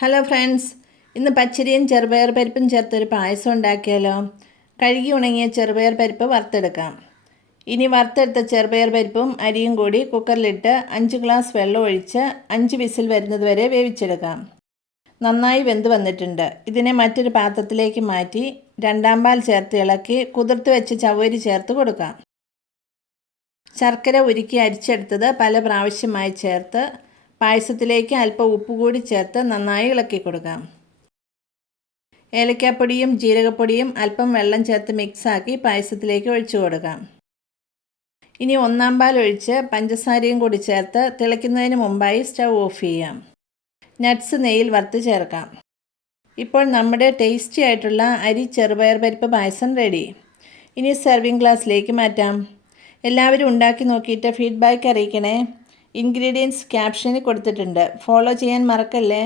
Hello friends, ഇന്ന് പച്ചരിയും ചെറുപയർ പരിപ്പും ചേർത്തൊരു പായസം ഉണ്ടാക്കിയാലോ. കഴുകി ഉണങ്ങിയ ചെറുപയർ പരിപ്പ് വറുത്തെടുക്കാം. ഇനി വറുത്തെടുത്ത ചെറുപയർ പരിപ്പും അരിയും കൂടി കുക്കറിലിട്ട് 5 ഗ്ലാസ് വെള്ളം ഒഴിച്ച് 5 വിസിൽ വരുന്നത് വരെ വേവിച്ചെടുക്കാം. നന്നായി വെന്ത് വന്നിട്ടുണ്ട്. ഇതിനെ മറ്റൊരു പാത്രത്തിലേക്ക് മാറ്റി രണ്ടാം പാൽ ചേർത്ത് ഇളക്കി കുതിർത്ത് വെച്ച് ചവ്വരി ചേർത്ത് കൊടുക്കാം. ശർക്കര ഉരുക്കി അരിച്ചെടുത്തത് പല പ്രാവശ്യമായി ചേർത്ത് പായസത്തിലേക്ക് അല്പം ഉപ്പ് കൂടി ചേർത്ത് നന്നായി ഇളക്കി കൊടുക്കാം. ഏലക്കാപ്പൊടിയും ജീരകപ്പൊടിയും അല്പം വെള്ളം ചേർത്ത് മിക്സാക്കി പായസത്തിലേക്ക് ഒഴിച്ചു കൊടുക്കാം. ഇനി ഒന്നാം പാൽ ഒഴിച്ച് പഞ്ചസാരയും കൂടി ചേർത്ത് തിളയ്ക്കുന്നതിന് മുമ്പായി സ്റ്റൗ ഓഫ് ചെയ്യാം. നട്ട്സ് നെയ്യിൽ വറുത്ത് ചേർക്കാം. ഇപ്പോൾ നമ്മുടെ ടേസ്റ്റി ആയിട്ടുള്ള അരി ചെറുപയർ പരിപ്പ് പായസം റെഡി. ഇനി സെർവിങ് ഗ്ലാസ്സിലേക്ക് മാറ്റാം. എല്ലാവരും ഉണ്ടാക്കി നോക്കിയിട്ട് ഫീഡ്ബാക്ക് അറിയിക്കണേ. ഇൻഗ്രീഡിയൻസ് ക്യാപ്ഷനിൽ കൊടുത്തിട്ടുണ്ട്. ഫോളോ ചെയ്യാൻ മറക്കല്ലേ.